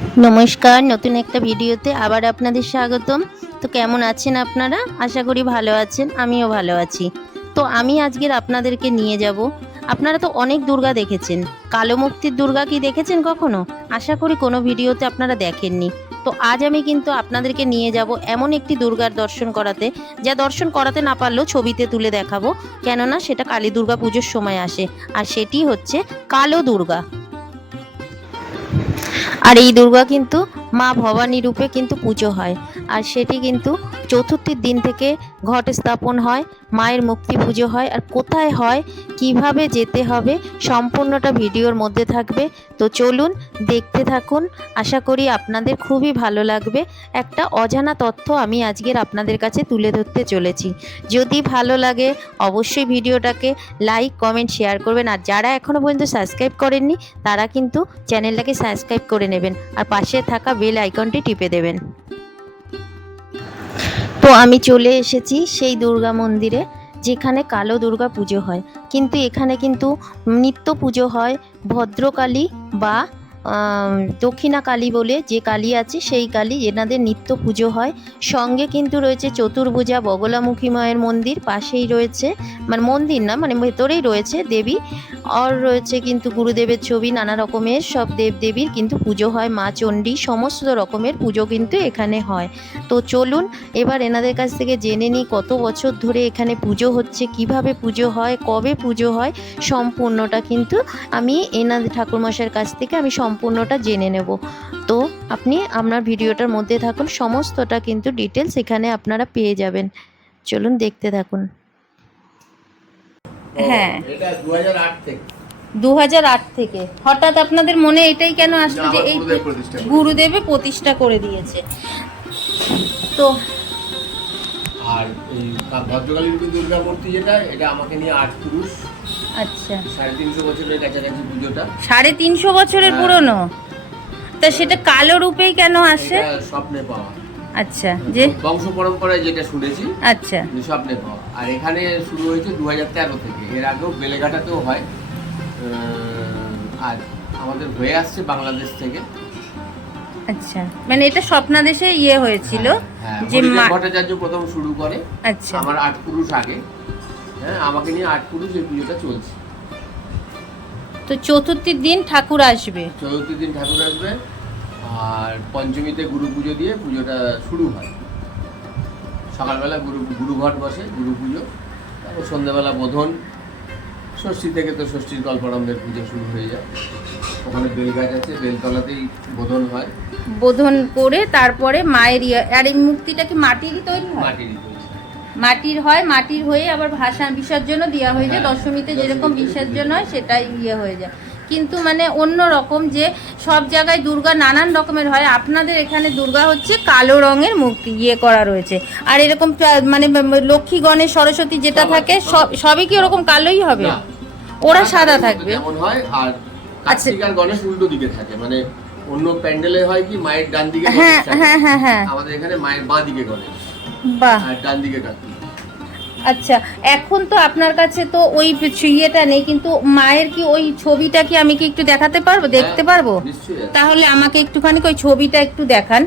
নমস্কার, নতুন একটা ভিডিওতে আবার আপনাদের স্বাগতম। তো কেমন আছেন আপনারা? আশা করি ভালো আছেন, আমিও ভালো আছি। তো আমি আজকের আপনাদেরকে নিয়ে যাব। আপনারা তো অনেক দুর্গা দেখেছেন, কালো মুক্তির দুর্গা কি দেখেছেন কখনো? আশা করি কোনো ভিডিওতে আপনারা দেখেননি। তো আজ আমি কিন্তু আপনাদেরকে নিয়ে যাব এমন একটি দুর্গার দর্শন করাতে, যা দর্শন করাতে না পারলেও ছবিতে তুলে দেখাবো, কেননা সেটা কালী দুর্গা পুজোর সময় আসে। আর সেটি হচ্ছে কালো দুর্গা। আর এই দুর্গা কিন্তু মা ভবানী রূপে কিন্তু পুজো হয়। আর সেটি কিন্তু চতুর্থীর দিন থেকে ঘট স্থাপন হয়, মায়ের মুক্তি পুজো হয়। আর কোথায় হয়, কিভাবে যেতে হবে, সম্পূর্ণটা ভিডিওর মধ্যে থাকবে। তো চলুন দেখতে থাকুন, আশা করি আপনাদের খুবই ভালো লাগবে। একটা অজানা তথ্য আমি আজকের আপনাদের কাছে তুলে ধরতে চলেছি। যদি ভালো লাগে অবশ্যই ভিডিওটাকে লাইক, কমেন্ট, শেয়ার করবেন। আর যারা এখনও পর্যন্ত সাবস্ক্রাইব করেননি তারা কিন্তু চ্যানেলটাকে সাবস্ক্রাইব করে নেবেন আর পাশে থাকা বেল আইকনটি টিপে দেবেন। তো আমি চলে এসেছি সেই দুর্গা মন্দিরে, যেখানে কালো দুর্গা পুজো হয়। কিন্তু এখানে কিন্তু নিত্য পুজো হয় ভদ্রকালী বা দক্ষিণা কালী বলে যে কালী আছে, সেই কালী এনাদের নিত্য পুজো হয়। সঙ্গে কিন্তু রয়েছে চতুর্ভুজা বগলামুখী মায়ের মন্দির, পাশেই রয়েছে, মানে মন্দির না, মানে ভেতরেই রয়েছে দেবী। আর রয়েছে কিন্তু গুরুদেবের ছবি, নানা রকমের সব দেবদেবীর কিন্তু পুজো হয়, মা চণ্ডী, সমস্ত রকমের পুজো কিন্তু এখানে হয়। তো চলুন এবার এনাদের কাছ থেকে জেনে নিই কত বছর ধরে এখানে পুজো হচ্ছে, কিভাবে পুজো হয়, কবে পুজো হয়, সম্পূর্ণটা কিন্তু আমি এনাদের ঠাকুরমশাইয়ের কাছ থেকে আমি সম্পূর্ণটা জেনে নেব। তো আপনি আপনার ভিডিওটার মধ্যে থাকুন, সমস্তটা কিন্তু ডিটেলস এখানে আপনারা পেয়ে যাবেন। চলুন দেখতে থাকুন। হ্যাঁ, এটা 2008 থেকে 2008 থেকে হঠাৎ আপনাদের মনে এটাই কেন আসলো যে এই গুরুদেবে প্রতিষ্ঠা করে দিয়েছে? তো আর এই ভদ্রকালী রূপী দুর্গা মূর্তি যেটা, এটা আমাকে নিয়ে 8 পুরুষ। আচ্ছা, 350 বছরের কাছাকাছি পুজোটা। 350 বছরের পুরনো। তা সেটা কালো রূপেই কেন আসে? এটা স্বপ্নে পাওয়া। আচ্ছা, যে বংশ পরম্পরায় যেটা শুনেছি, আচ্ছা, যে স্বপ্নে পাওয়া। আর এখানে শুরু হয়েছে 2013 থেকে। এর আগেও বেলেঘাটাতেও হয়। আর আমাদের হয়ে আসছে বাংলাদেশ থেকে। আচ্ছা, মানে এটা স্বপ্নাদেশে হয়েছিল যে ভট্টাচার্য প্রথম শুরু করে। আচ্ছা, আমার 8 পুরুষ আগে। হ্যাঁ, আমাকে নিয়ে 8 পুরুষ এই পুজোটা চলছে। তো চতুর্থীর দিন ঠাকুর আসবে। চতুর্থীর দিন ঠাকুর আসবে, আর পঞ্চমীতে গুরু পুজো দিয়ে পুজোটা শুরু হয়। সকালবেলা গুরু ঘট বসে, গুরু পুজো। তারপর সন্ধ্যাবেলা বোধন। ষষ্ঠী থেকে তো ষষ্ঠীর কল্পারম্ভের পুজো শুরু হয়ে যায়। ওখানে বেলগাছ আছে, বেলতলাতেই বোধন হয়। বোধন করে তারপরে মায়ের আর এই মূর্তিটা কি মাটিরই তৈরি হয়? মাটিরই তৈরি। মাটির হয়, মাটির হয়ে আবার ভাসান বিসর্জনও দেওয়া হয়ে যায়। দশমীতে যেরকম বিসর্জন হয় সেটাই হয়ে যায়। কিন্তু মানে অন্য রকম, যে সব জায়গায় দুর্গা নানান রকমের হয়, আপনাদের এখানে দুর্গা হচ্ছে কালো রঙের মূর্তি করা রয়েছে। আর এরকম মানে লক্ষ্মী, গণেশ, সরস্বতী যেটা থাকে সবই কি ওরকম কালোই হবে? ওরা সাদা থাকবে যেমন হয়। আর কার্তিক আর গণেশ উল্টো দিকে থাকে, মানে অন্য প্যান্ডেলে হয় কি মায়ের ডান দিকে গণেশ থাকে। হ্যাঁ হ্যাঁ হ্যাঁ, আমাদের এখানে মায়ের বাঁ দিকে গণেশ, বাহ, আর ডান দিকে কার্তিক। আচ্ছা, এখন তো আপনার কাছে তো ওই ইয়েটা নেই, কিন্তু মায়ের কি ওই ছবিটা কি আমি কি একটু দেখাতে পারবো, দেখতে পারবো? তাহলে আমাকে একটুখানি ওই ছবিটা একটু দেখান।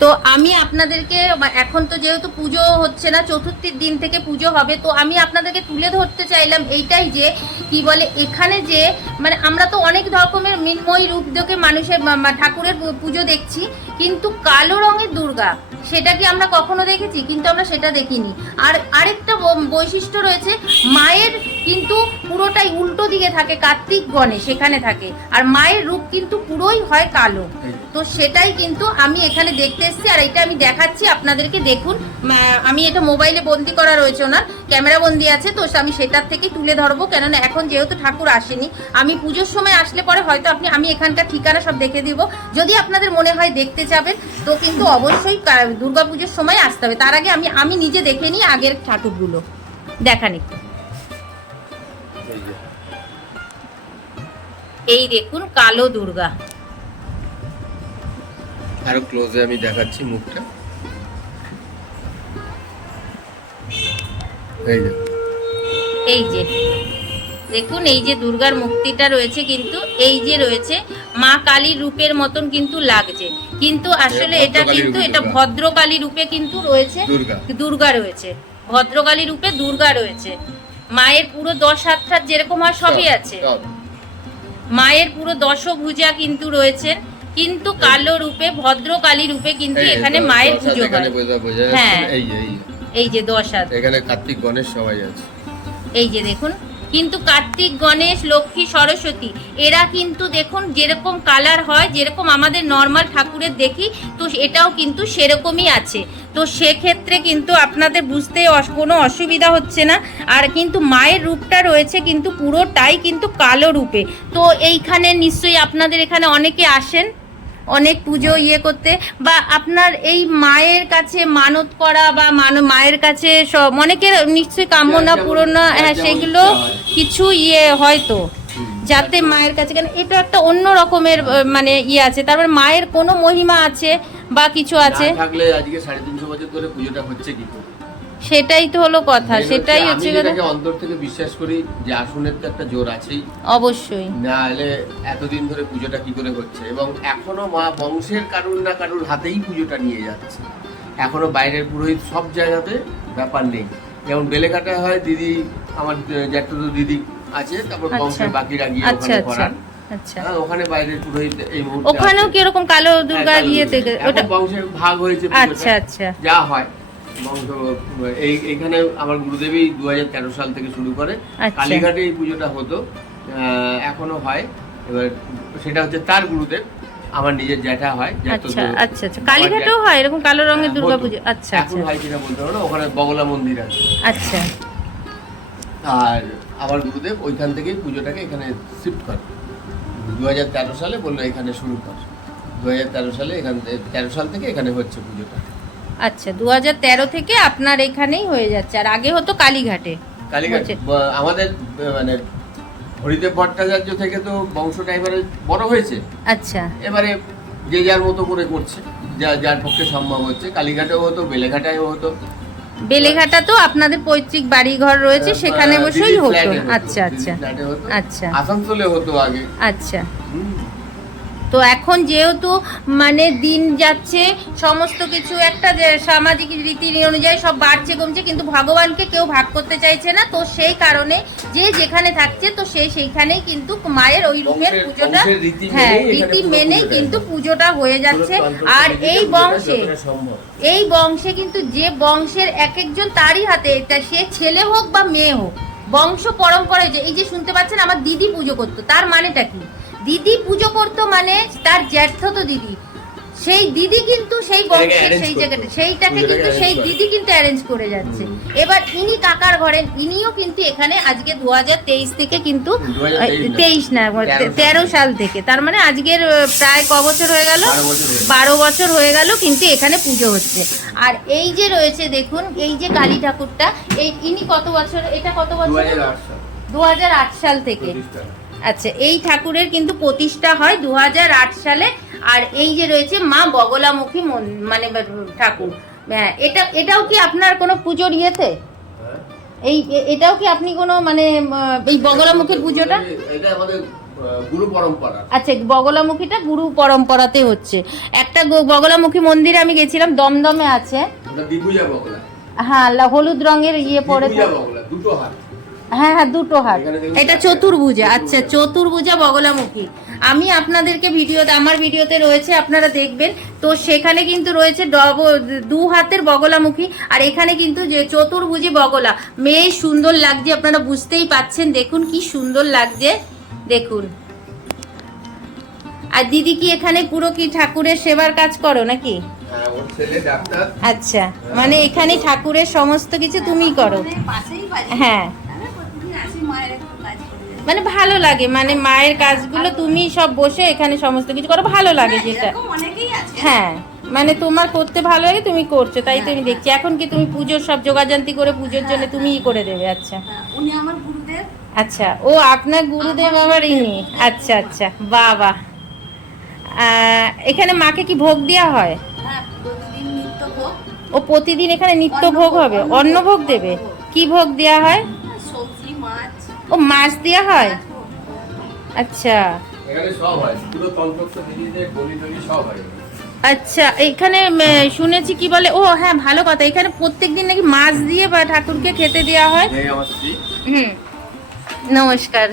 তো আমি আপনাদেরকে, এখন তো যেহেতু পুজো হচ্ছে না, চতুর্থীর দিন থেকে পুজো হবে, তো আমি আপনাদেরকে তুলে ধরতে চাইলাম এইটাই যে কি বলে, এখানে যে মানে আমরা তো অনেক রকমের মৃন্ময়ী রূপ দেখে মানুষের ঠাকুরের পুজো দেখছি, কিন্তু কালো রঙের দুর্গা সেটা কি আমরা কখনো দেখেছি? কিন্তু আমরা সেটা দেখিনি। আর আরেকটা বৈশিষ্ট্য রয়েছে, মায়ের কিন্তু পুরোটাই উল্টো দিকে থাকে, কার্তিক গণেশ এখানে থাকে, আর মায়ের রূপ কিন্তু পুরোই হয় কালো। তো সেটাই কিন্তু আমি এখানে দেখতে এসেছি, আর এটা আমি দেখাচ্ছি আপনাদেরকে। দেখুন, আমি এটা মোবাইলে বন্দি করা রয়েছে, ওনার ক্যামেরা বন্দি আছে, তো আমি সেটার থেকে তুলে ধরবো। কেননা এখন যেহেতু ঠাকুর আসেনি, আমি পুজোর সময় আসলে পরে হয়তো আমি এখানকার ঠিকানা সব দেখে দিব। যদি আপনাদের মনে হয় দেখতে যাবেন, তো কিন্তু অবশ্যই দুর্গাপুজোর সময় আসতে হবে। তার আগে আমি নিজে দেখে নিই আগের ঠাকুরগুলো। দেখান একটু। এই দেখুন কালো দুর্গা। আরো ক্লোজে আমি দেখাচ্ছি মুখটা। এই যে দেখুন, এই যে দুর্গার মূর্তিটা রয়েছে, কিন্তু এই যে রয়েছে মা কালীর রূপের মতন কিন্তু লাগছে, কিন্তু আসলে এটা কিন্তু এটা ভদ্রকালী রূপে কিন্তু রয়েছে, দুর্গা রয়েছে, ভদ্রকালী রূপে দুর্গা রয়েছে। মায়ের পুরো 10 হাতটা যেরকম হয় সবই আছে, মায়ের পুরো দশভুজা কিন্তু রয়েছেন, কিন্তু কালো রূপে ভদ্রকালী রূপে কিন্তু এখানে মায়ের পুজো হয়। হ্যাঁ, এই যে 10 হাত, এখানে কার্তিক গণেশ সবাই আছে, এই যে দেখুন, কিন্তু কার্তিক গণেশ লক্ষ্মী সরস্বতী এরা কিন্তু দেখুন যেরকম কালার হয়, যেরকম আমাদের নর্মাল ঠাকুরের দেখি, তো এটাও কিন্তু সেরকমই আছে। তো সেক্ষেত্রে কিন্তু আপনাদের বুঝতে কোনো অসুবিধা হচ্ছে না। আর কিন্তু মায়ের রূপটা রয়েছে কিন্তু পুরোটাই কিন্তু কালো রূপে। তো এইখানে নিশ্চয়ই আপনাদের এখানে অনেকে আসেন অনেক পুজো করতে, বা আপনার এই মায়ের কাছে মানত করা বা মায়ের কাছে সব অনেকের নিশ্চয়ই কামনা পূরণ, হ্যাঁ সেগুলো কিছু হয়তো যাতে মায়ের কাছে, কেন এটা একটা অন্য রকমের মানে আছে, তারপর মায়ের কোনো মহিমা আছে বা কিছু আছে থাকলে আজকে 350 বছর ধরে পুজোটা হচ্ছে কি করে? সেটাই তো হলো কথা, সেটাই হচ্ছে আমি অন্তর থেকে বিশ্বাস করি যে আসনের তো একটা জোর আছেই, অবশ্যই, না হলে এতদিন ধরে পুজোটা কি করে হচ্ছে। এবং এখনো মা বংশের কারুর না কারুর হাতেই পুজোটা নিয়ে যাচ্ছে, এখনো বাইরের পুরোহিত সব জায়গাতে ব্যাপার নেই। যেমন বেলেঘাটায় হয় দিদি, আমার জ্যাঠতো দিদি আছে, তারপর বংশের বাকিরা গিয়ে ওখানে করান। আচ্ছা, ওখানে বাইরের পুরোহিত এই মুহূর্তে ওখানেও কি এরকম কালো দুর্গা থেকে ওটা বংশের ভাগ হয়েছে। আচ্ছা আচ্ছা, যা হয় বংশ এইখানে আমার গুরুদেবী 2013 সাল থেকে শুরু করে কালীঘাটে এই পুজোটা হতো, এখনো হয়। এবার সেটা হচ্ছে তার গুরুদেব, আমার নিজের জ্যাঠা হয়। আচ্ছা আচ্ছা আচ্ছা, কালীঘাটেও হয় এরকম কালো রঙের দুর্গা পুজো? আচ্ছা, এখন হয় কিনা বলতে পারো না, ওখানে বগলা মন্দির আছে। আচ্ছা, আর আমার গুরুদেব ওইখান থেকেই পুজোটাকে এখানে শিফট করে 2013 সালে, বললো এখানে শুরু কর। 2013 সালে এখান 13 সাল থেকে এখানে হচ্ছে পুজোটা। আচ্ছা, 2013 থেকে আপনার এখানেই হয়ে যাচ্ছে, আর আগে হতো কালীঘাটে। কালীঘাটে আমাদের মানে হরিদেব ভট্টাচার্য থেকে তো বংশটা এবারে বড় হয়েছে। আচ্ছা, এবারে যে যার মতো করে করছে, যার পক্ষে সম্ভব হচ্ছে। কালীঘাটেও হতো, বেলেঘাটায়ও হতো। বেলেঘাটা তো আপনাদের পৈতৃক বাড়ি ঘর রয়েছে, সেখানে বসেই হতো। আচ্ছা আচ্ছা আচ্ছা, আসানসোলে হতো আগে। আচ্ছা, তো এখন যেহেতু মানে দিন যাচ্ছে, সমস্ত কিছু একটা যে সামাজিক রীতি অনুযায়ী সব বাড়ছে কমছে, কিন্তু ভগবানকে কেউ ভাগ করতে চাইছে না। তো সেই কারণে যে যেখানে থাকছে, তো সেইখানেই কিন্তু মায়ের ওই রূপের পুজোটা, হ্যাঁ রীতি মেনেই কিন্তু পুজোটা হয়ে যাচ্ছে। আর এই বংশে কিন্তু যে বংশের এক একজন তারই হাতে, সে ছেলে হোক বা মেয়ে হোক, বংশ পরম্পরায় এই যে শুনতে পাচ্ছেন আমার দিদি পুজো করতো, তার মানেটা কি? দিদি পুজো করতো মানে তার জ্যাঠতো দিদি, সেই দিদি কিন্তু সেই বংশের সেই জায়গাটা, সেইটাকে কিন্তু সেই দিদি কিন্তু অ্যারেঞ্জ করে যাচ্ছে। এবার ইনি কাকার ঘরে, ইনিও কিন্তু এখানে আজকে 2023 থেকে কিন্তু 23 না 13 সাল থেকে, তার মানে আজকের প্রায় ক বছর হয়ে গেল, 12 বছর হয়ে গেল কিন্তু এখানে পুজো হচ্ছে। আর এই যে রয়েছে দেখুন, এই যে কালী ঠাকুরটা, এই ইনি কত বছর, এটা কত বছর? 2008 সাল থেকে। আচ্ছা, এই ঠাকুরের কিন্তু প্রতিষ্ঠা হয় 2008 সালে। আর এই যে রয়েছে মা বগলামুখী মানে ঠাকুর, এটাও কি আপনার কোনো পুজোর ইয়েতে? এটাও কি আপনি কোনো মানে এই বগলামুখীর পুজোটা? এটা আমাদের গুরু পরম্পরা। আচ্ছা, বগলামুখীটা গুরু পরম্পরাতে হচ্ছে। একটা বগলামুখী মন্দিরে আমি গেছিলাম, দমদমে আছে। হ্যাঁ, হলুদ রঙের পরে, দুটো হাত, হ্যাঁ হ্যাঁ দুটো হাত, এটা চতুর্ভুজা। আচ্ছা, চতুর্ভুজা বগলামুখী। আমি আপনাদেরকে আমার ভিডিওতে রয়েছে, আপনারা দেখবেন। তো সেখানে কিন্তু রয়েছে 2 হাতের বগলামুখী, আর এখানে কিন্তু যে চতুর্ভুজি বগলা, মেয়ে সুন্দর লাগছে, আপনারা বুঝতেই পাচ্ছেন। দেখুন কি সুন্দর লাগছে, দেখুন। আর দিদি কি এখানে পুরো কি ঠাকুরের সেবার কাজ করো নাকি? আচ্ছা, মানে এখানে ঠাকুরের সমস্ত কিছু তুমিই করো? হ্যাঁ, মানে ভালো লাগে, মানে মায়ের কাজগুলো তুমি সব বসে এখানে সমস্ত কিছু করো, ভালো লাগে যেটা। হ্যাঁ, মানে তোমার করতে ভালো লাগে, তুমি করছো, তাই তো আমি দেখছি। এখন কি তুমি পুজোর সব জোগাড়যন্ত্র করে পুজোর জন্য তুমিই করে দেবে? আচ্ছা, উনি আমার গুরুদেব। আচ্ছা, ও আপনার গুরুদেব আবার ইনি? আচ্ছা আচ্ছা, বাবা। এখানে মাকে কি ভোগ দেওয়া হয়? ও প্রতিদিন এখানে নিত্য ভোগ হবে, অন্ন ভোগ দেবে? কি ভোগ দেওয়া হয়? ও মাছ দেওয়া হয়? আচ্ছা, এখানে সব হয়, পুরো তন্ত্রক্ষ দিদিদের বলি টলি সব হয়। আচ্ছা, এখানে শুনেছি কি বলে, ও হ্যাঁ ভালো কথা, এখানে প্রত্যেকদিন নাকি মাছ দিয়ে বা ঠাকুরকে খেতে দেওয়া হয়। এই আমার স্ত্রী। নমস্কার,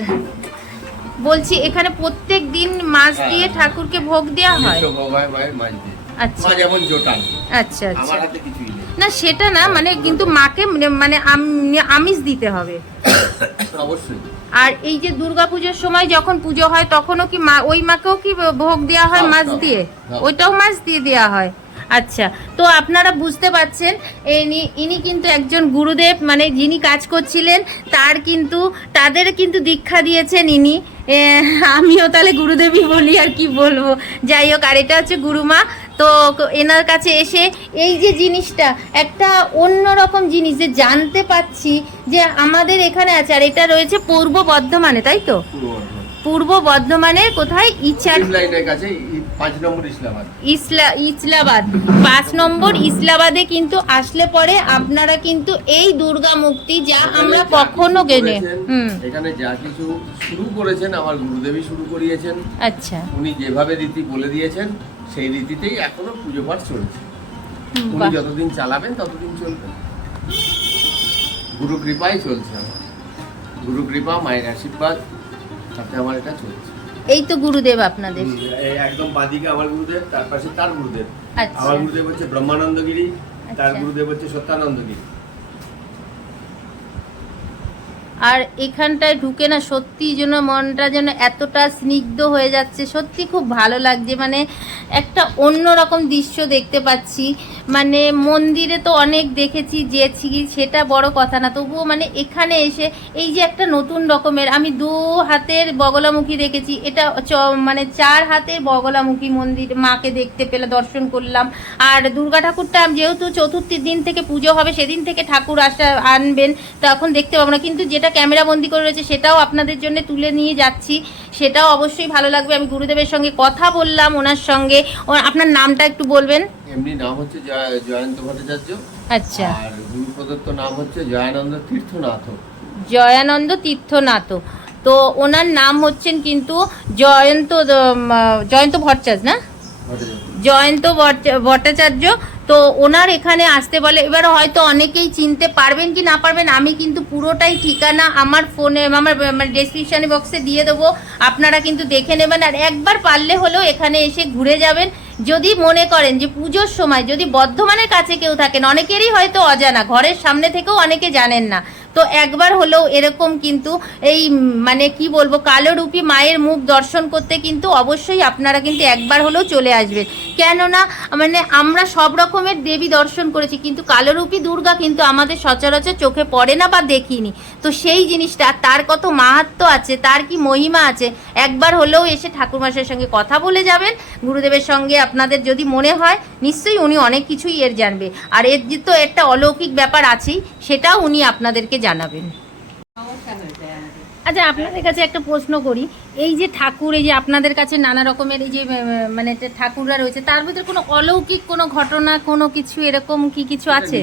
বলছি এখানে প্রত্যেক দিন মাছ দিয়ে ঠাকুরকে ভোগ দেওয়া হয়। ভোগ হয় মায়ের মাছ দিয়ে। আচ্ছা, মা যেমন জোটান। আচ্ছা আচ্ছা, আমার হাতে কিছুই নেই। না সেটা না, মানে কিন্তু মাকে মানে আমিষ দিতে হবে অবশ্যই। আর এই যে দুর্গাপুজোর সময় যখন পুজো হয় তখনও কি মা, ওই মাকেও কি ভোগ দেওয়া হয় সব, মাছ সব, দিয়ে? সব। ওইটাও মাছ দিয়ে দেওয়া হয়। আচ্ছা, তো আপনারা বুঝতে পাচ্ছেন ইনি কিন্তু একজন গুরুদেব, মানে যিনি কাজ করছিলেন তাদের কিন্তু দীক্ষা দিয়েছেন ইনি। আমিও তাহলে গুরুদেবই বলি, আর কি বলবো। যাই হোক, আর এটা হচ্ছে গুরুমা। তো এনার কাছে এসে এই যে জিনিসটা, একটা অন্যরকম জিনিস যে জানতে পাচ্ছি যে আমাদের এখানে আছে, আর এটা রয়েছে পূর্ব বর্ধমানে, তাই তো? পূর্ব বর্ধমানে কোথায়? লাইনের কাছে 5 নম্বর ইসলামাবাদ। ইসলাবাদ 5 নম্বর ইসলাবাদে কিন্তু আসলে পরে আপনারা কিন্তু এই দুর্গা মুক্তি, যা আমরা কখনো গেলে এখানে যা কিছু শুরু করেছেন আমার গুরুদেবই শুরু করিয়েছেন। আচ্ছা, উনি যেভাবে রীতি বলে দিয়েছেন সেই রীতিতেই এখনো পুজো পাঠ চলছে। উনি যতদিন চালাবেন ততদিন চলবে। গুরু কৃপাই চলছে আমার, গুরু কৃপা, মায়ের আশীর্বাদ, তাতে আমার এটা চলছে। এই তো গুরুদেব আপনাদের এই একদম বাদিকে আমার গুরুদেব, তার পাশে তার গুরুদেব। আচ্ছা, আমার গুরুদেব হচ্ছে ব্রহ্মানন্দগিরি, তার আচ্ছা। গুরুদেব হচ্ছে সত্যানন্দগিরি। আর এখানটায় ঢুকে না সত্যি যেন মনটা যেন এতটা স্নিগ্ধ হয়ে যাচ্ছে, সত্যি খুব ভালো লাগছে। মানে একটা অন্যরকম দৃশ্য দেখতে পাচ্ছি। মানে মন্দিরে তো অনেক দেখেছি, যেছি, সেটা বড় কথা না, তবুও মানে এখানে এসে এই যে একটা নতুন রকমের, আমি 2 হাতের বগলামুখী দেখেছি, এটা মানে 4 হাতের বগলামুখী মন্দির মাকে দেখতে পেলে, দর্শন করলাম। আর দুর্গা ঠাকুরটা যেহেতু চতুর্থীর দিন থেকে পুজো হবে, সেদিন থেকে ঠাকুর আনবেন, তখন দেখতে পাবো না, কিন্তু যেটা ক্যামেরা বন্দি করে রয়েছে সেটাও আপনাদের জন্য তুলে নিয়ে যাচ্ছি, সেটাও অবশ্যই ভালো লাগবে। আমি গুরুদেবের সঙ্গে কথা বললাম, ওনার সঙ্গে। আপনার নামটা একটু বলবেন? এমনি নাম হচ্ছে জয়ন্ত ভট্টাচার্য। আচ্ছা, আর গুরু প্রদত্ত নাম হচ্ছে জয়ানন্দ তীর্থনাথ। জয়ানন্দ তীর্থনাথ। তো ওনার নাম হচ্ছেন কিন্তু জয়ন্ত ভট্টাচার্য, না? জয়ন্ত ভট্টাচার্য। তো ওনার এখানে আসতে বলে, এবার হয়তো অনেকেই চিনতে পারবেন কি না পারবেন, আমি কিন্তু পুরোটাই ঠিকানা আমার ফোনে, আমার ডেসক্রিপশন বক্সে দিয়ে দেবো, আপনারা কিন্তু দেখে নেবেন। আর একবার পারলে হলেও এখানে এসে ঘুরে যাবেন। যদি মনে করেন যে পুজোর সময় যদি বর্ধমানের কাছে কেউ থাকেন, অনেকেরই হয়তো অজানা, ঘরের সামনে থেকেও অনেকে জানেন না, তো একবার হলেও এরকম কিন্তু এই মানে কি বলবো, কালোরূপী মায়ের মুখ দর্শন করতে কিন্তু অবশ্যই আপনারা কিন্তু একবার হলেও চলে আসবেন। কেননা মানে আমরা সব রকমের দেবী দর্শন করেছি, কিন্তু কালোরূপী দুর্গা কিন্তু আমাদের সচরাচর চোখে পড়ে না বা দেখিনি। তো সেই জিনিসটা, তার কত মাহাত্ম্য আছে, তার কি মহিমা আছে, একবার হলেও এসে ঠাকুরমশাইয়ের সঙ্গে কথা বলে যাবেন। গুরুদেবের সঙ্গে আপনাদের যদি মনে হয়, নিশ্চয়ই উনি অনেক কিছুই এর জানবে, আর এর যে তো একটা অলৌকিক ব্যাপার আছেই, সেটাও উনি আপনাদেরকে জানাবেন। আচ্ছা, আপনাদের কাছে একটা প্রশ্ন করি, এই যে ঠাকুর, এই যে আপনাদের কাছে নানা রকমের এই যে মানে ঠাকুররা রয়েছে, তার ভিতরে কোনো অলৌকিক কোনো ঘটনা, কোনো কিছু এরকম কি কিছু আছে?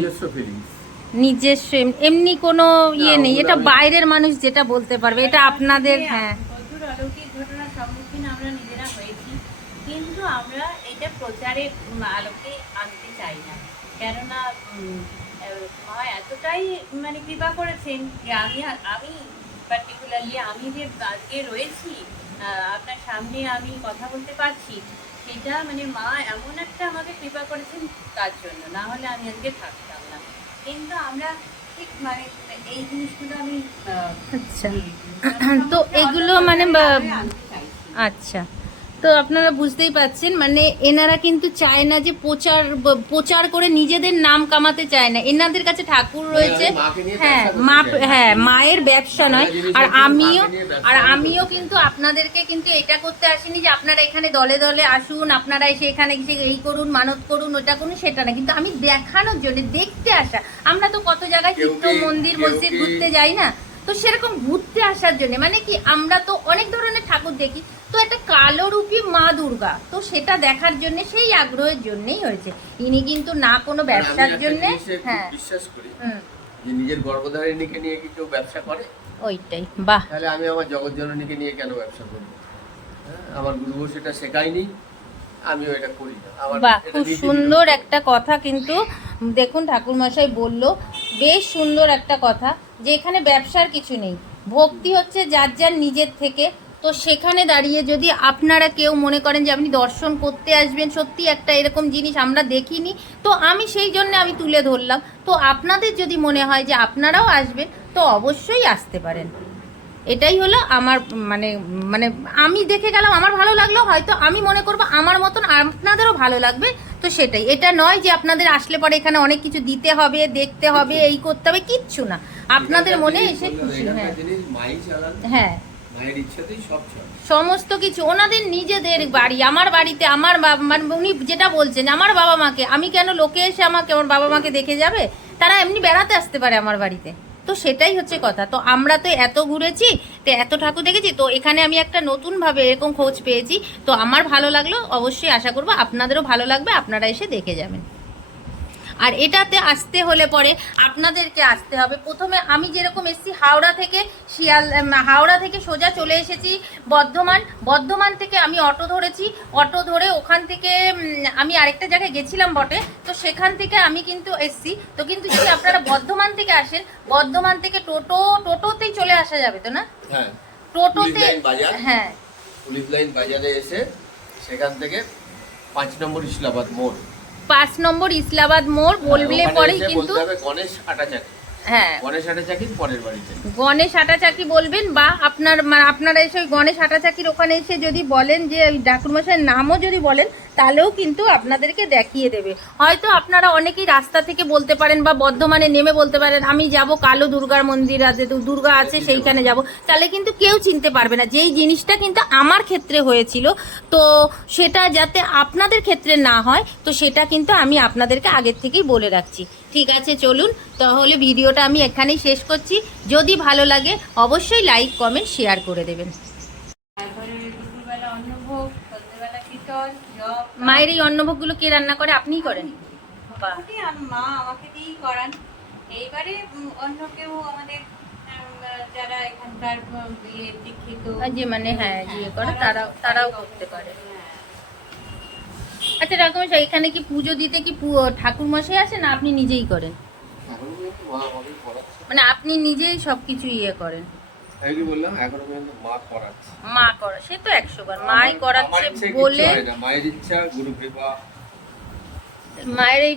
নিজস্ব এমনি কোনো ইয়ে নেই, এটা বাইরের মানুষ যেটা বলতে পারবে, এটা আপনাদের। হ্যাঁ, প্রচুর অলৌকিক ঘটনার সম্মুখীন আমরা নিজেরা হয়েছি, কিন্তু আমরা এটা প্রচারের আলোকে আনতে চাই না। কেননা মা এতটাই মানে কৃপা করেছেন যে আমি পার্টিকুলারলি আমি যে আজকে রয়েছি আপনার সামনে, আমি কথা বলতে পারছি, সেটা মানে মা এমন একটা আমাকে কৃপা করেছেন তার জন্য, না হলে আমি আজকে থাকতাম না। কিন্তু আমরা ঠিক মানে এই জিনিসগুলো আমি আচ্ছা, তো এগুলো মানে আচ্ছা, তো আপনারা বুঝতেই পাচ্ছেন, মানে এনারা কিন্তু চায় না যে প্রচার করে নিজেদের নাম কামাতে চায় না, এনাদের কাছে ঠাকুর রয়েছে। হ্যাঁ, মায়ের ব্যবসা নয়। আর আমিও কিন্তু আপনাদেরকে কিন্তু এটা করতে আসিনি যে আপনারা এখানে দলে দলে আসুন, আপনারা এসে এখানে এসে এই করুন, মানত করুন, ওটা করুন, সেটা না, কিন্তু আমি দেখানোর জন্য, দেখতে আসা। আমরা তো কত জায়গায় তীর্থ মন্দির মসজিদ ঘুরতে যাই না, তো সেরকম ঘুরতে আসার জন্য, মানে কি আমরা তো অনেক ধরনের ঠাকুর দেখি, তো একটা কালোরূপী মা দুর্গা, তো সেটা দেখার জন্য, সেই আগ্রহের জন্যই হয়েছে। ইনি কিন্তু না কোনো ব্যবসার জন্য। হ্যাঁ, বিশ্বাস করি যে নিজের গর্ভধারিণীকে নিয়ে কি কেউ ব্যবসা করে? ওইটাই। বাহ, তাহলে আমি আমার জগৎজননীকে নিয়ে কেন ব্যবসা করব? আমার গুরুও সেটা শেখায়নি, আমিও এটা করি না। আমার বাহ, এটা খুব নীতি সুন্দর বিরোধী। একটা কথা কিন্তু দেখুন ঠাকুরমশাই বলল, বেশ সুন্দর একটা কথা, যে এখানে ব্যবসার কিছু নেই, ভক্তি হচ্ছে যার যার নিজের থেকে। তো সেখানে দাঁড়িয়ে যদি আপনারা কেউ মনে করেন যে আপনি দর্শন করতে আসবেন, সত্যি একটা এরকম জিনিস আমরা দেখিনি, তো আমি সেই জন্য আমি তুলে ধরলাম। তো আপনাদের যদি মনে হয় যে আপনারাও আসবেন, তো অবশ্যই আসতে পারেন। এটাই হলো আমার মানে মানে আমি দেখে গেলাম, আমার ভালো লাগলো, হয়তো আমি মনে করবো আমার মতন আপনাদেরও ভালো লাগবে। তো সেটাই, এটা নয় যে আপনাদের আসলে পরে এখানে অনেক কিছু দিতে হবে, দেখতে হবে, এই করতে হবে, কিচ্ছু না, আপনাদের এখানকার মনে জিনিস এসে বললাম, খুশি। এখানকার হ্যাঁ জিনিস মাই চালান, হ্যাঁ, মায়ের ইচ্ছাতেই সব চলে। সমস্ত কিছু ওনাদের নিজেদের বাড়ি, আমার বাড়িতে আমার মানে উনি যেটা বলছেন আমার বাবা মাকে, আমি কেন লোকে এসে আমাকে আমার বাবা মাকে দেখে যাবে, তারা এমনি বেড়াতে আসতে পারে আমার বাড়িতে। তো সেটাই হচ্ছে কথা। তো আমরা তো এত ঘুরেছি, তো এত ঠাকুর দেখেছি, তো এখানে আমি একটা নতুনভাবে এরকম খোঁজ পেয়েছি, তো আমার ভালো লাগলো, অবশ্যই আশা করবো আপনাদেরও ভালো লাগবে, আপনারা এসে দেখে যাবেন। আর এটাতে আসতে হলে পরে আপনাদেরকে আসতে হবে, প্রথমে আমি যেরকম এসেছি হাওড়া থেকে হাওড়া থেকে সোজা চলে এসেছি বর্ধমান থেকে আমি অটো ধরেছি, অটো ধরে ওখান থেকে আমি আরেকটা জায়গায় গেছিলাম বটে, তো সেখান থেকে আমি কিন্তু এসেছি। তো কিন্তু যদি আপনারা বর্ধমান থেকে আসেন, বর্ধমান থেকে টোটোতেই চলে আসা যাবে তো না? হ্যাঁ, টোটোতে, পুলিশ লাইন বাজার। হ্যাঁ পুলিশ লাইন বাজারে এসে সেখান থেকে 5 নম্বর ইসলামাবাদ মোড়, 5 নম্বর ইসলামাবাদ মোড় বললে ওখানে পরেই এসে কিন্তু, বলতে হবে গণেশ আটা চাকি। হ্যাঁ গণেশ আটা চাকির পরের বাড়িতে। গণেশ আটা চাকি বলবেন, বা আপনারা এসে ওই গণেশ আটা চাকির ওখানে এসে যদি বলেন যে ওই ঠাকুরমশাইয়ের নামও যদি বলেন, তাহলেও কিন্তু আপনাদেরকে দেখিয়ে দেবে। হয়তো আপনারা অনেকেই রাস্তা থেকে বলতে পারেন বা বর্ধমানে নেমে বলতে পারেন আমি যাব কালো দুর্গার মন্দির আছে, দুর্গা আছে সেইখানে যাব, তাহলে কিন্তু কেউ চিনতে পারবে না। যেই জিনিসটা কিন্তু আমার ক্ষেত্রে হয়েছিল, তো সেটা যাতে আপনাদের ক্ষেত্রে না হয়, তো সেটা কিন্তু আমি আপনাদেরকে আগের থেকেই বলে রাখছি। ঠিক আছে, চলুন তাহলে ভিডিওটা আমি এখানেই শেষ করছি। যদি ভালো লাগে অবশ্যই লাইক কমেন্ট শেয়ার করে দেবেন। তারপরে দুপুরবেলা অন্নভোগ, সন্ধ্যেবেলা শীতল, জব। মায়ের এই অন্নভোগগুলো কে রান্না করে? আপনিই করেন? বাহ। মোটামুটি মা আমাকে দিয়েই করান। এইবারে অন্য কেউ আমাদের যারা এখানকার দীক্ষিত, আর যে মানে হ্যাঁ ইয়ে করে, তারাও করতে পারে। আচ্ছা ঠাকুরমশাই, এখানে কি পুজো দিতে কি ঠাকুরমশাই আসে না আপনি নিজেই করেন? এখনো পর্যন্ত মা আমাকেই করাচ্ছে। মানে আপনি নিজেই সবকিছু ইয়ে করেন? আমি কি বললাম, এখনো পর্যন্ত মা করাচ্ছে। মা করে, সে তো 100 বার মাই করাচ্ছে আমার ইচ্ছে কিচ্ছু বলে। হয় না, মায়ের ইচ্ছা, গুরু কৃপা। মায়ের এই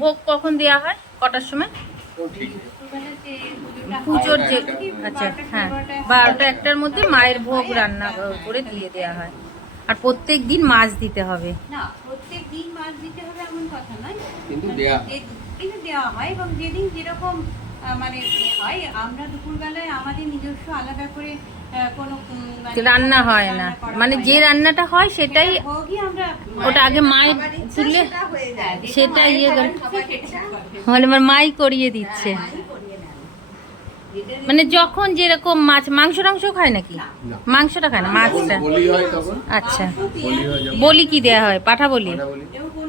ভোগ কখন দেওয়া হয়, কটার সময়? তো ঠিক আছে। দুপুরবেলা যে পুজোটা পুজোর যে, হয়, আচ্ছা 12টা, হ্যাঁ 12টা, 12টা 1টার মধ্যে মায়ের ভোগ রান্না করে দিয়ে দেওয়া হয়। আর প্রত্যেক দিন মাছ দিতে হবে? না, প্রত্যেক দিন মাছ দিতে হবে এমন কথা নয়, কিন্তু দেয়া হয়। কিন্তু দেওয়া হয়, এবং যেদিন যেরকম মানে হয়। আমরা দুপুরবেলায় আমাদের নিজস্ব আলাদা করে কোনো রান্না হয় না, করা মানে হয় যে না। রান্নাটা হয় সেটাই, সেটা ভোগই আমরা ওটা আগে মায়ের তুলে সেটা ইয়ে করে, করে মানে আমার মাই করিয়ে দিচ্ছে। মানে যখন যেরকম মাংস টাংস খায় নাকি? না। মাংসটা খায় না, মাছটা। যখন বলি হয় তখন, আচ্ছা, বলি হয় যখন, বলি কি দেয়া হয়? পাঠা বলি? পাঠা বলি।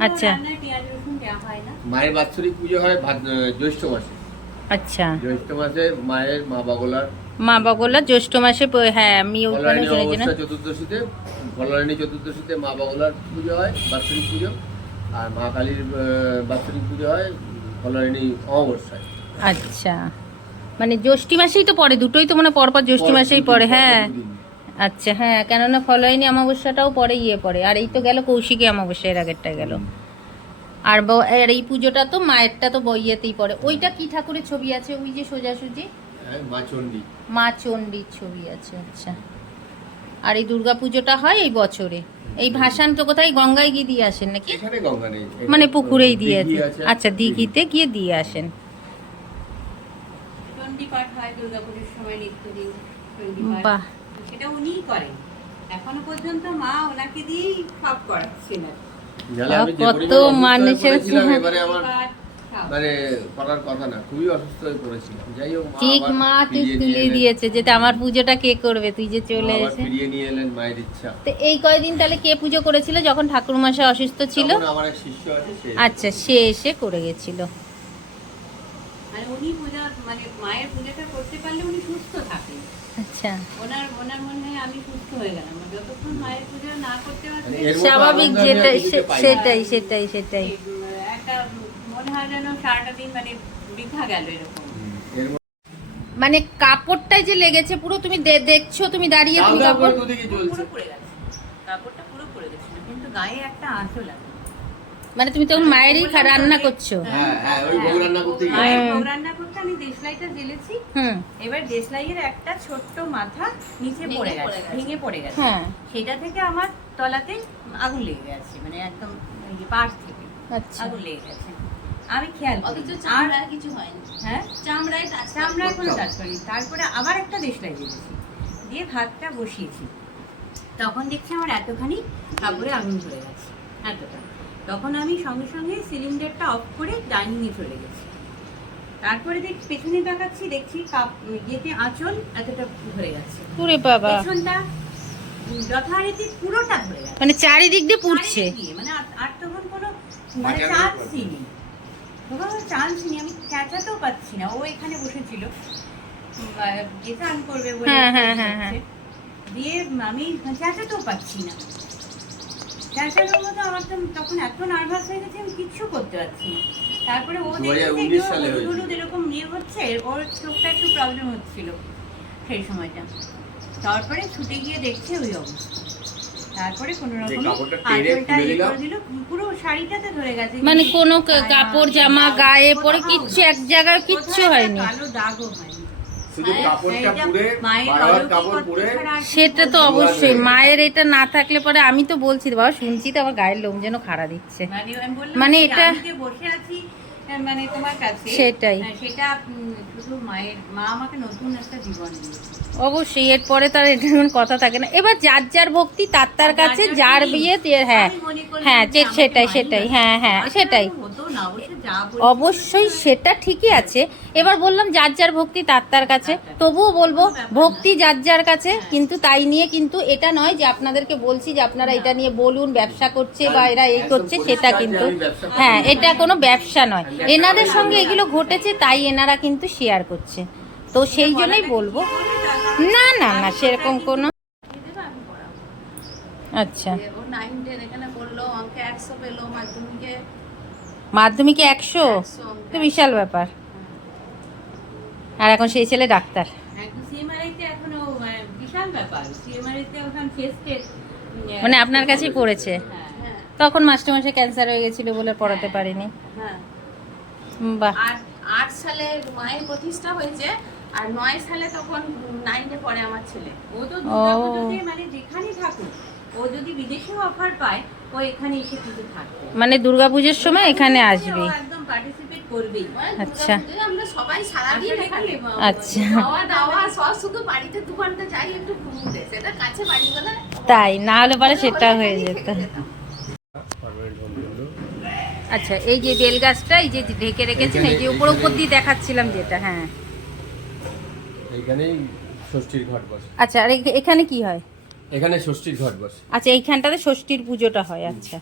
আচ্ছা। পেঁয়াজ রসুন দেওয়া হয় না। মায়ের বাৎসরিক পুজো হয় জ্যৈষ্ঠ মাসে। আচ্ছা, জ্যৈষ্ঠ মাসে মায়ের মা বাগলার মা বাগলা জ্যৈষ্ঠ মাসে হ্যাঁ আমি ওখানে ফলারানী শুনেছি না। অমাবস্যা চতুর্দশীতে, ফলারানী চতুর্দশীতে মা বাগলার পুজো হয়, বাৎসরিক পুজো। আর মা কালীর বাৎসরিক পুজো হয় ফলারানী অমাবস্যায়। আচ্ছা, মানে জ্যৈষ্ঠী মাসেই তো পড়ে, দুটোই তো মানে পরপর জ্যৈষ্ঠী মাসেই পড়ে। হ্যাঁ আচ্ছা, হ্যাঁ কেননা ফলাইনি অমাবস্যাটাও পরে ইয়ে পড়ে, আর এই তো গেল কৌশিকী অমাবস্যা, এর আগেরটা গেল। আর আর এই পুজোটা তো মায়েরটা তো বইয়েতেই পড়ে। ওইটা কি ঠাকুরের ছবি আছে ওই যে সোজাসুজি? হ্যাঁ, মা চণ্ডী। মা চণ্ডীর ছবি আছে, আচ্ছা। আর এই দুর্গা পুজোটা হয় এই বছরে। এই ভাসান তো কোথায়, গঙ্গায় গিয়ে দিয়ে আসেন নাকি? এখানে গঙ্গা নেই, মানে পুকুরেই দিয়ে দিঘি আছে? আচ্ছা, দিঘিতে গিয়ে দিয়ে আসেন। চণ্ডী পাঠ হয় দুর্গাপুজোর সময় নিত্যদিন চণ্ডী পাঠ। বাহ, সেটা উনিই করেন এখনো পর্যন্ত, মা ওনাকে দিয়েই সব করাচ্ছেন। যারা আমি যে কত পরিমাণ অসুস্থ হয়ে মানুষের পড়েছিলাম, এবারে আমার পাঠ সব। মানে করার কথা না, খুবই অসুস্থ হয়ে পড়েছিলাম। যাই হোক, ঠিক আবার মা তুই ফিরিয়ে নিয়ে তুলে এলেন। দিয়েছে, যেটা আমার পুজোটা কে করবে, তুই যে চলে মা আবার এসে। ফিরিয়ে নিয়ে এলেন, মায়ের ইচ্ছা। তো এই কয়দিন তাহলে কে পুজো করেছিল যখন ঠাকুরমশাই অসুস্থ ছিল? তখন আমার এক শিষ্য আছে, সে আচ্ছা, সে এসে করে গেছিল। মানে উনি পূজা মানে মায়ের পূজাটা করতে পারলে উনি সুস্থ থাকেন। আচ্ছা, ওনার ওনার মনে হয় আমি সুস্থ হয়ে গেলাম, যতক্ষণ মায়ের পুজো না করতে পারছি মানে এর মতো স্বাভাবিক, আনন্দ আমি আর যেটাই কিছুতে পাই না। সেটাই সেটাই সেটাই। একটা মনে হয় যেন সারাটা দিন মানে বৃথা গেল এরকম। এর মধ্যে মানে কাপড়টাই যে লেগেছে পুরো, তুমি দেখছো, তুমি দাঁড়িয়ে তুমি দাও দাও করে কাপড়, দুদিকে জ্বলছে। পুরো পড়ে গেছে, কাপড়টা পুরো পড়ে গেছিল, কিন্তু গায়ে একটা আঁচল আছে। মানে তুমি তখন মায়েরই রান্না করছো? হ্যাঁ হ্যাঁ, ওই ভোগ রান্না করতে গিয়ে মায়ের ভোগ রান্না করতে আমি দেশলাইটা জ্বেলেছি, হুম, এবার দেশলাইয়ের একটা ছোট্ট মাথা নিচে পড়ে গেছে, ভেঙে পড়ে গেছে। হ্যাঁ, সেটা থেকে আমার তলাতে আগুন লেগে গেছে, মানে একদম পাশ থেকে আচ্ছা, আগুন লেগে গেছে। আমি খেয়াল করি অথচ আর চামড়ার কিছু হয়নি, হ্যাঁ চামড়ায় টাচ আমরা এখনো কাজ করি। তারপরে আবার একটা দেশলাই জ্বেলেছি, দিয়ে ভাতটা বসিয়েছি, তখন দেখছি আমার এতখানি কাপড়ে আগুন ধরে গেছে, এতটা। তখন আমি সঙ্গে সঙ্গে সিলিন্ডারটা অফ করে ডাইনিংয়ে চলে গেছি। তারপরে দেখছি পেছনে তাকাচ্ছি, দেখছি ইয়েতে আঁচল এতটা ধরে গেছে, ওরে বাবা, পেছনটা যথারীতি পুরোটা ধরে গেছে, মানে চারিদিক দিয়ে পুড়ছে। চারিদিক দিয়ে, মানে আর তখন কোনো মানে চান্সই নেই, চান্স নেই, আমি চেঁচাতেও পাচ্ছি না। ও এখানে বসেছিল স্নান করবে বলে, হ্যাঁ, হ্যাঁ, হ্যাঁ, হ্যাঁ। দিয়ে আমি চেঁচাতেও পাচ্ছি না, চেঁচানোর মতো আমার তো তখন এত নার্ভাস হয়ে গেছে, আমি কিচ্ছু করতে পারছি না। তারপরে ও 2019 সালে দেখছে হয়েছিল। হলুদ এরকম নিয়ে হচ্ছে, ওর চোখটা একটু প্রবলেম হচ্ছিল সেই সময়টা। তারপরে ছুটে গিয়ে দেখছে ওই অবস্থা, তারপরে কোনো যে রকম কাপড়টা টেনে আঁচলটা খুলে ইয়ে দিলাম। করে দিল, পুরো শাড়িটাতে ধরে গেছে, মানে কোনো গায়ে কাপড় হাত, জামা দাগ, গায়ে পরে কোথাও কিচ্ছু না। এক জায়গায় কিচ্ছু কোথাও একটা হয়নি। কালো দাগও হয়নি। শুধু কাপড়টা এইটা পুড়ে, মায়ের বারবার অলৌকিক কাপড় কর্তৃত্ব পুড়ে, ছাড়া আর কিছু সেটা তো বলতে পারবো না। অবশ্যই, মায়ের এটা না থাকলে পরে আমি তো বলছি বাবা, শুনছি তো আমার গায়ের লোম যেন খাড়া দিচ্ছে। মানে আমি বললাম মানে যে এটা- আমি যে বসে আছি মানে তোমার কাছে, সেটাই। সেটা শুধু মা আমাকে নতুন একটা জীবন দিয়েছে। অবশ্যই, এরপরে তার এটা কোনো কথা থাকে না। এবার যার যার ভক্তি তার তার কাছে, যার যার feeling। বিয়ে হ্যাঁ, আমি মনে করলাম হ্যাঁ, যে আমাকে সেটাই মাই সেটাই, বাঁচাবে। হ্যাঁ হ্যাঁ তাছাড়া সেটাই, তো হতো না, অবশ্য যা বলছি অবশ্যই সেটা ঠিকই আছে। এবার বললাম যার যার ভক্তি তার তার কাছে, তবুও বলবো ভক্তি যার যার কাছে, কিন্তু তাই নিয়ে কিন্তু এটা নয় যে আপনাদেরকে বলছি যে আপনারা এটা নিয়ে বলুন ব্যবসা করছে বা এরা এই করছে, সেটা কিন্তু হ্যাঁ, এটা কোনো ব্যবসা নয়। এনাদের সঙ্গে এগুলো ঘটেছে তাই এনারা কিন্তু শেয়ার করছে, তো সেই জন্যই বলবো। না না না, সেরকম কোনো, দেবে, আমি পড়াবো। আচ্ছা, যে ও 9, 10 এখানে পড়লো, অঙ্কে 100 পেলো, মাধ্যমিকে মাধ্যমিকে 100, 100 তো বিশাল ব্যাপার। আর এখন সেই ছেলে ডাক্তার। একদম সিএমআরআইতে এখনো বিশাল ব্যাপার, সিএমআরআইতে ওখান ফেস্টে মানে আপনার কাছেই পড়েছে? হ্যাঁ হ্যাঁ তখন মাস্টারমশাই ক্যান্সার হয়ে গেছিল বলে পড়াতে পারিনি। হ্যাঁ। বাহ, 8 সালে মায়ের প্রতিষ্ঠা হয়েছে, আর 9 সালে তখন 9-এ পড়ে আমার ছেলে। ও তো দুর্গাপুজোতে মানে যেখানেই থাকুক, ও যদি বিদেশেও অফার পায় ও এখানে এসে কিন্তু থাকবে, মানে দুর্গাপুজোর সময় এখানে আসবে? ও একদম পার্টিসিপেট করবেই। মানে আচ্ছা। দুর্গাপুজোয় আমরা সবাই সারাদিন আসলে এখানে কি, আচ্ছা, খাওয়া দাওয়া সব, শুধু বাড়িতে 2 ঘন্টা যাই একটু ঘুমোতে, সেটা কাছে বাড়ি বলে তাই না হলে পরে সেটা হয়ে যেত। থেকে যেতাম। আচ্ছা, এই যে বেল গাছটা এই যে ঢেকে রেখেছেন, এই যে উপর উপর দিয়ে দেখাচ্ছিলাম যেটা, হ্যাঁ। এইখানেই ষষ্ঠীর ঘট বসে। আচ্ছা, আর এখানে কি হয়? এখানে ষষ্ঠীর ঘট বসে। আচ্ছা, এইখানটাতে ষষ্ঠীর পুজোটা হয়, আচ্ছা।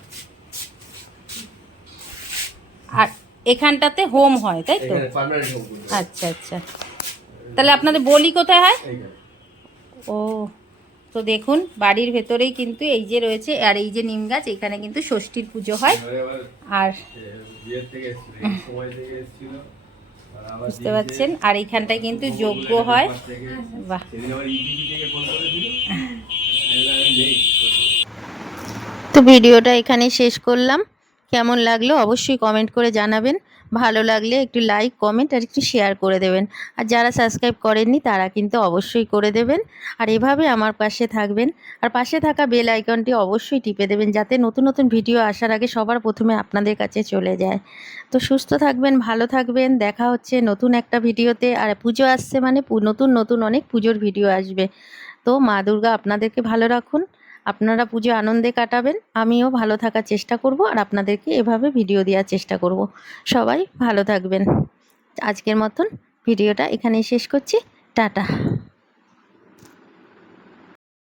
আর এখানটাতে হোম হয়, তাই তো? এখানে পার্মানেন্ট হোম পুজো। আচ্ছা আচ্ছা, তাহলে আপনাদের বলি কোথায় হয়? এইখানে। ও, তো দেখুন বাড়ির ভেতরেই কিন্তু এই যে রয়েছে, আর এই যে নিম গাছ, এখানে কিন্তু ষষ্ঠীর পুজো হয়। এবারে আবার আর বিয়ের থেকে এসেছিল, এই সময় থেকে এসেছিল। আর আবার বুঝতে পারছেন, আর এইখানটায় কিন্তু যজ্ঞ হয়। বাহ, সেদিন আবার ইউটিউব থেকে ফোন করেছিল। নেই। তো ভিডিওটা এখানেই শেষ করলাম। কেমন লাগলো অবশ্যই কমেন্ট করে জানাবেন। ভালো লাগলে একটু লাইক, কমেন্ট আর একটু শেয়ার করে দেবেন। আর যারা সাবস্ক্রাইব করেননি তারা কিন্তু অবশ্যই করে দেবেন। আর এভাবে আমার পাশে থাকবেন, আর পাশে থাকা বেল আইকনটি অবশ্যই টিপে দেবেন, যাতে নতুন নতুন ভিডিও আসার আগে সবার প্রথমে আপনাদের কাছে চলে যায়। তো সুস্থ থাকবেন, ভালো থাকবেন, দেখা হচ্ছে নতুন একটা ভিডিওতে। আর পুজো আসছে মানে নতুন নতুন অনেক পুজোর ভিডিও আসবে। তো মা দুর্গা আপনাদেরকে ভালো রাখুন, আপনারা পুজো আনন্দে কাটাবেন, আমিও ভালো থাকার চেষ্টা করব, আর আপনাদেরকে এভাবে ভিডিও দেওয়ার চেষ্টা করব। সবাই ভালো থাকবেন। আজকের মতন ভিডিওটা এখানেই শেষ করছি। টাটা।